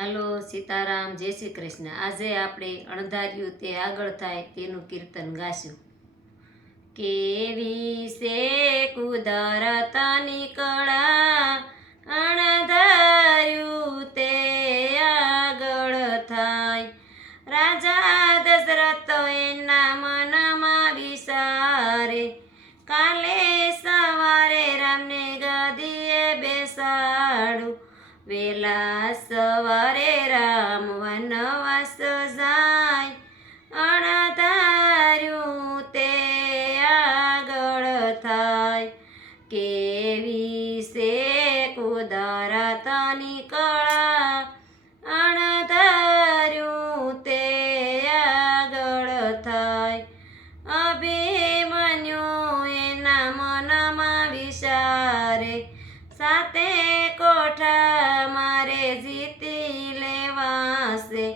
હાલો સીતારામ, જય શ્રી કૃષ્ણ। આજે આપણે અણધાર્યું તે આગળ થાય તેનું કીર્તન ગાશું। કેવી છે કુદરતની કળા, અણધાર્યું તે આગળ થાય। રાજા દશરથ એના મનમાં વિચારે, કાલે સવારે રામને ગદીએ બેસાડું। વેલા સવારે રામ વનવાસ જાય, અણધાર્યું તે આગળ થાય। કેવી છે કુદરતની કળા, અણધાર્યું તે આગળ થાય। અભિમન્યુ એના મનમાં વિચારે, સાતે કોઠા મારે જીતી લેવાશે।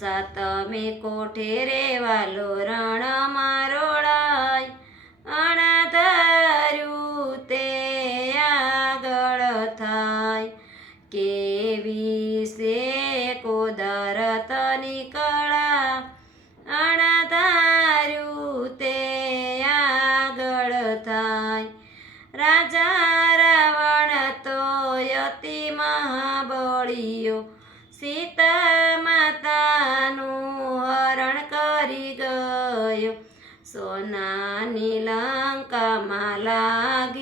સાતમે કોઠે રે વાલો રણમાં રોળાય, અણધાર્યું તે આગળ થાય। કેવી છે કુદરતની કળા, અણધાર્યું તે આગળ થાય। રાજા રાવણ તો અતિ મહાબળિયો, સીતા માતાનું હરણ કરી ગયો। સોનાની લંકામાં લાગી